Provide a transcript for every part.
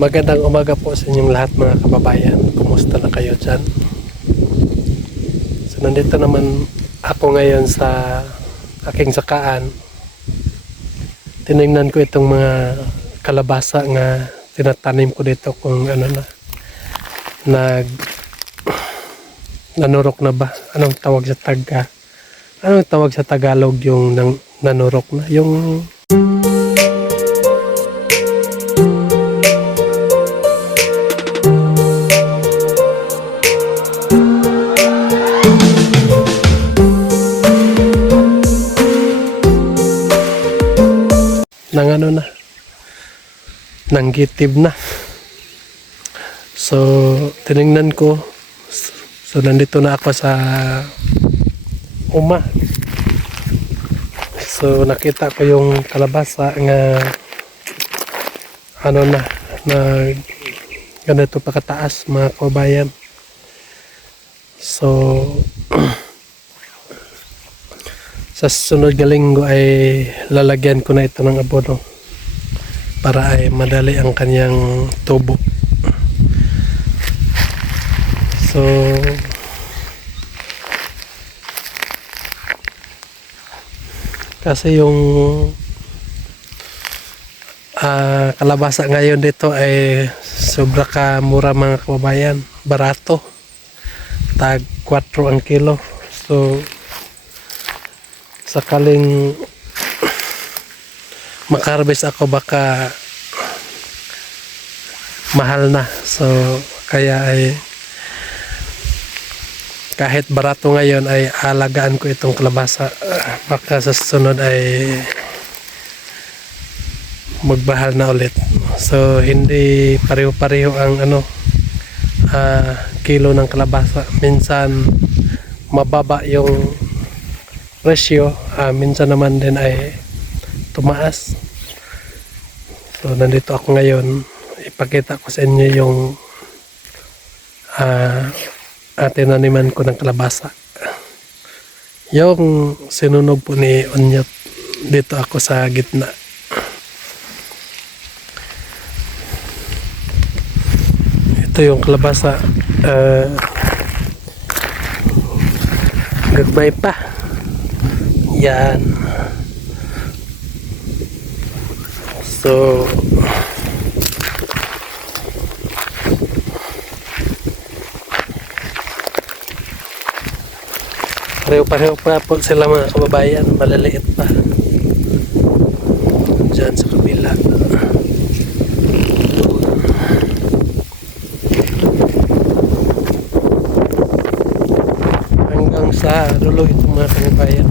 Magandang umaga po sa inyong lahat mga kababayan. Kumusta na kayo dyan? So nandito naman ako ngayon sa aking sakaan. Tinignan ko itong mga kalabasa nga tinatanim ko dito kung ano na nanurok na ba? Anong tawag sa Tagalog yung nanurok na? Yung nanggitib na. So tinignan ko, so nandito na ako sa uma. So nakita ko yung kalabasa nga na ganito pa kataas mga kababayan. So sa sunod na linggo ay lalagyan ko na ito ng abono para ay madali ang kanyang tubo. So kasi yung kalabasa ngayon dito ay sobra ka mura mga kababayan, barato, tag 4 ang kilo. So sakaling makarbis ako baka mahal na. So kaya ay kahit barato ngayon ay alagaan ko itong kalabasa. Baka sa sunod ay magbahal na ulit. So hindi pareho-pareho ang kilo ng kalabasa. Minsan mababa yung presyo, minsan naman din ay tumaas. So nandito ako ngayon, ipakita ko sa inyo yung tinaniman ko ng kalabasa. Yung sinunog po ni Onyot, dito ako sa gitna. Ito yung kalabasa, gagmay pa. Yan. So pareho-pareho pa po sila mga kababayan, maliliit pa dyan sa kabila. Hanggang sa dulo ito mga kababayan.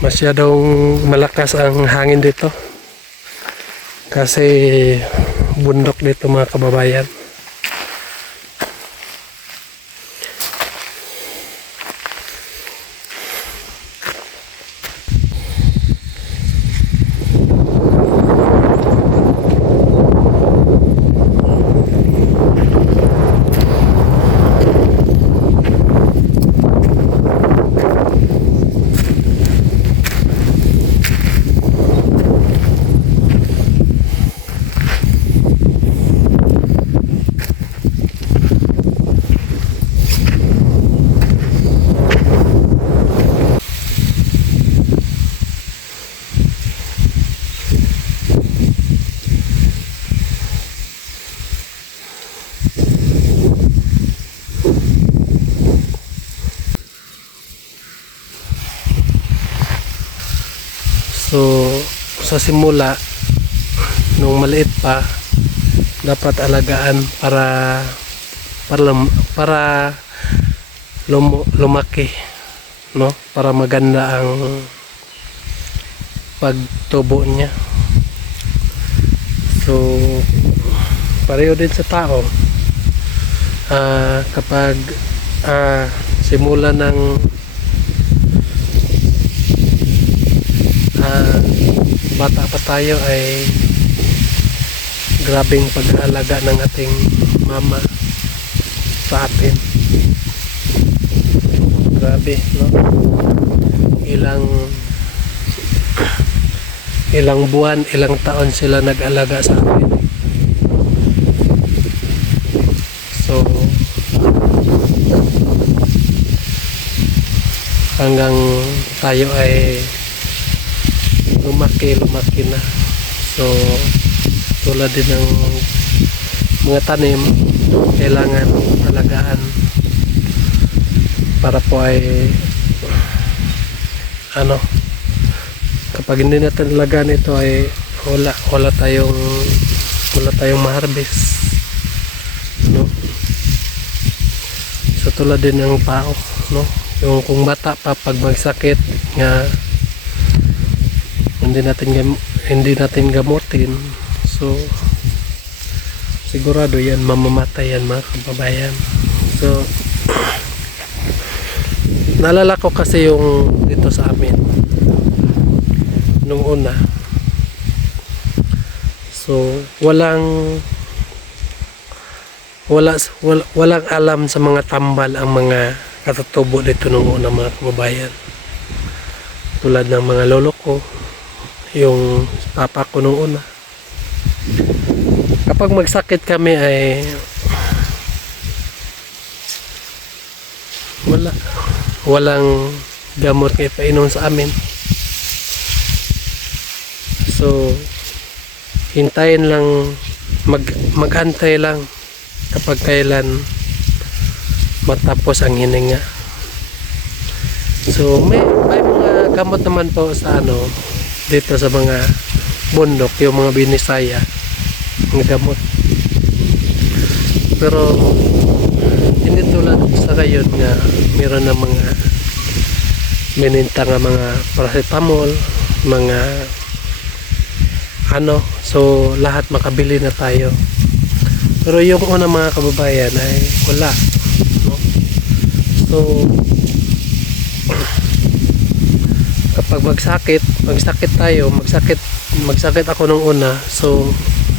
Masyadong malakas ang hangin dito kasi bundok dito mga kababayan. So sa simula nung maliit pa dapat alagaan para lumaki, no, para maganda ang pagtubo niya. So pareho din sa tao, kapag simula ng bata pa tayo ay grabing pag-aalaga ng ating mama sa atin. Grabe, no? Ilang buwan, ilang taon sila nag-alaga sa atin. So hanggang tayo ay lumaki na. So tulad din ng mga tanim, kailangan alagaan para po ay kapag hindi natin alagaan ito ay wala tayong ma-harvest, no? So tulad din ng tao, no? Yung kung bata pa, pag magsakit nga hindi natin gamutin, so sigurado yan mamamatay yan, mga kababayan. So naalala ko kasi yung dito sa amin nung una, so walang alam sa mga tambal ang mga katutubo dito nung una, mga kababayan. Tulad ng mga lolo ko, yung papa ko nung una, kapag magsakit kami ay walang gamot na ipainom sa amin. So hintayin lang, magantay lang kapag kailan matapos ang hininga. So may mga gamot naman po sa dito sa mga bundok, yung mga binisaya ng gamot, pero hindi tulad sa ngayon nga meron na mga mininta nga mga paracetamol, mga so lahat makabili na tayo. Pero yung una, mga kababayan, ay wala, no? So kapag magsakit ako nung una, so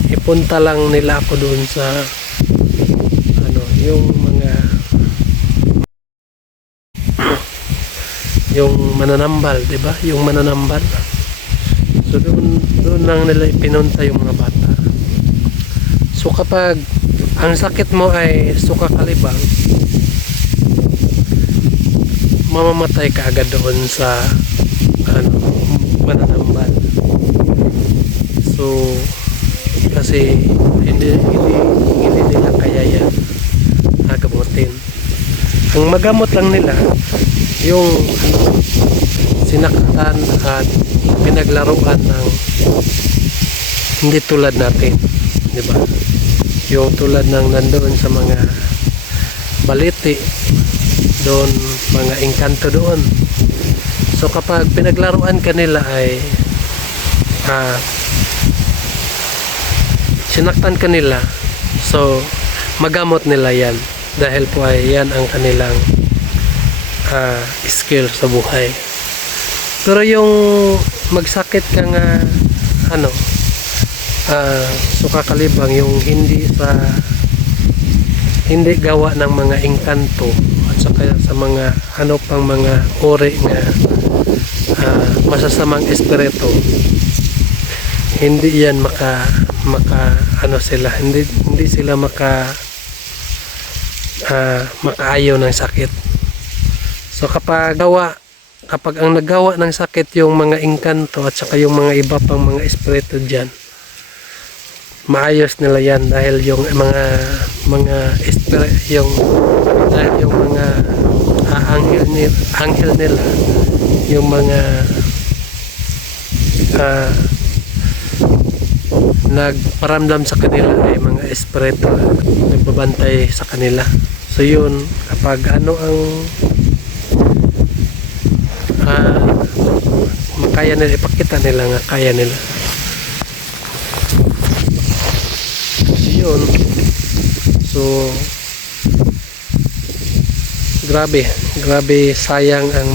ipunta lang nila ako doon sa yung mananambal, di ba? Yung mananambal. So doon lang nila ipinunta yung mga bata. So kapag ang sakit mo ay suka kalibang, mamamatay ka agad doon sa mananambal. So kasi hindi nila kaya yan gamutin. Ang magamot lang nila yung sinaktan at pinaglaruan ng hindi tulad natin, di ba? Yung tulad ng nandoon sa mga baliti doon, mga engkanto doon. So kapag pinaglaruan kanila ay sinaktan kanila, so magamot nila yan dahil po ay yan ang kanilang skill sa buhay. Pero yung magsakit ka nga suka kalibang, yung hindi gawa ng mga engkanto at saka sa mga pang mga ori nga masasamang espiritu, hindi yan hindi sila makaayaw ng sakit. So kapag ang nagawa ng sakit yung mga engkanto at saka yung mga iba pang mga espiritu dyan, maayos nila yan dahil yung mga espiritu, dahil yung mga anghel nila, yung mga nagparamdam sa kanila ay mga espiritu nagbabantay sa kanila. So yun, kapag ang makaya nila, ipakita nila nga kaya nila. So yun, so grabe sayang ang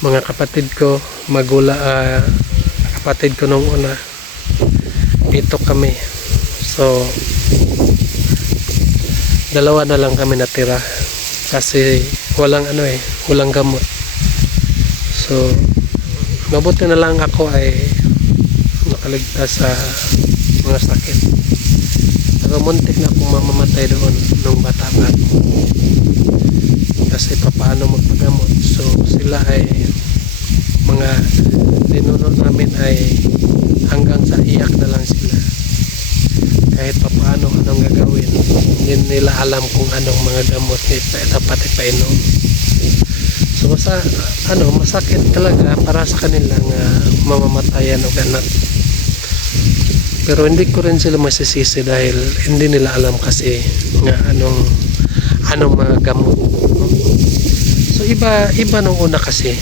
mga kapatid ko, kapatid ko nung una, Ito kami. So, dalawa na lang kami natira kasi walang walang gamot. So, mabuti na lang ako ay nakaligtas sa mga sakit. Pero muntik na akong mamamatay doon nung bata pa ako. Kasi paano magpagamot. So, sila ay mga ninuno namin ay hanggang sa iyak na lang sila. Kahit paano anong gagawin, hindi nila alam kung anong mga gamot dapat ipainom. So masakit talaga para sa kanilang mamamatayan o ganat. Pero hindi ko rin sila masisisi dahil hindi nila alam kasi nga anong mga gamot. So iba nung una kasi.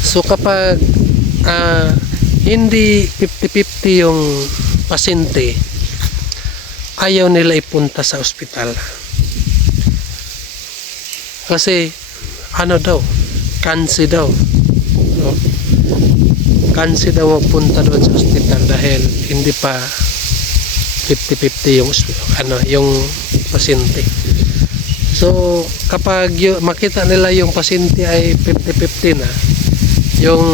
So kapag hindi 50-50 yung pasyente, ayaw nila ipunta sa ospital. Kasi kansi daw. No? Kansi daw magpunta doon sa ospital dahil hindi pa 50-50 yung pasyente. So kapag makita nila yung pasyente ay 50-50 na, yung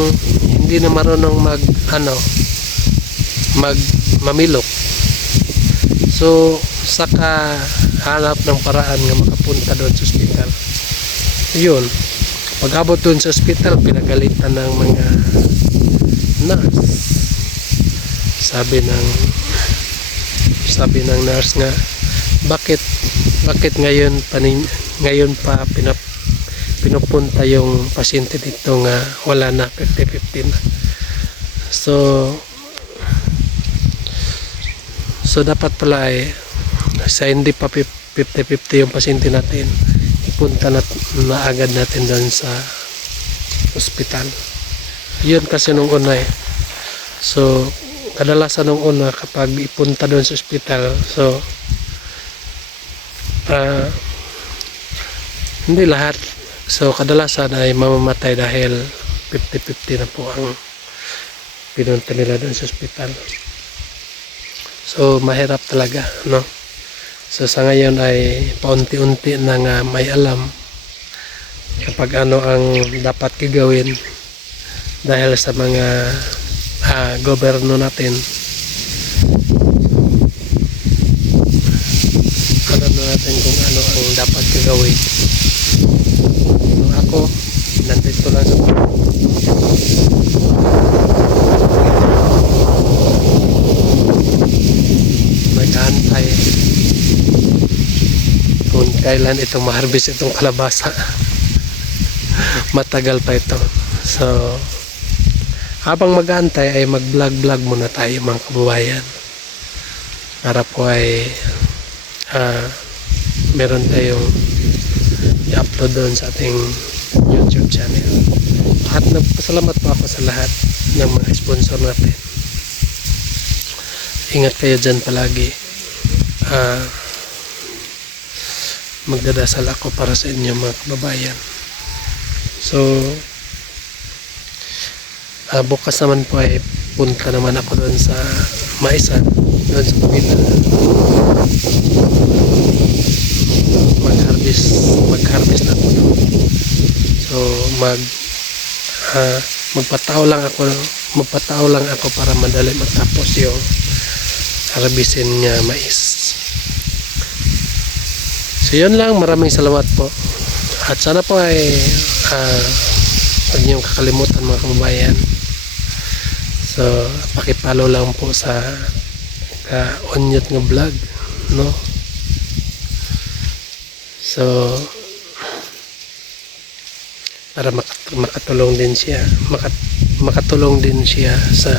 hindi na marunong mamilok, so saka hanap ng paraan nga makapunta doon sa ospital. Yun, pag-abot doon sa ospital, pinagalitan ng mga nurse. Sabi ng nurse nga, bakit ngayon pa pinupunta yung pasyente dito nga wala na 50-50 na. So dapat pala ay sa hindi pa 50-50 yung pasyente natin, ipunta na agad natin doon sa ospital. Yun kasi nung una So kadalasan nung una kapag ipunta doon sa ospital, so hindi lahat. So kadalasan ay mamamatay dahil 50-50 na po ang pinunta nila doon sa ospital. So mahirap talaga, no? So sa ngayon ay paunti-unti na nga may alam kapag ano ang dapat gagawin dahil sa mga gobyerno natin. Alam na natin kung ano ang dapat gagawin. So ako nandito lang sa nag-aantay kung kailan itong ma-harvest itong kalabasa. Matagal pa ito. So habang mag-aantay ay mag-vlog muna tayo mga kababayan para po ay meron tayong i-upload doon sa ating YouTube channel. At nagpasalamat po ako sa lahat ng mga sponsor natin. Ingat kayo dyan palagi. Magdadasal ako para sa inyo mga kababayan. So bukas naman po ay punta naman ako doon sa Maisan, doon sa Pamila. Mag-harvest na ako doon. So magpatao lang ako para madali matapos yung harvestin niya mais. So yun lang, maraming salamat po. At sana po ay huwag niyong kakalimutan mga kababayan. So pakipalo lang po sa Onyot nga vlog, no? So para makatulong din siya sa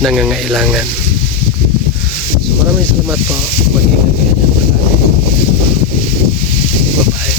nangangailangan. So maraming salamat po. Mag-ingat kayo dyan palagi. Bye-bye.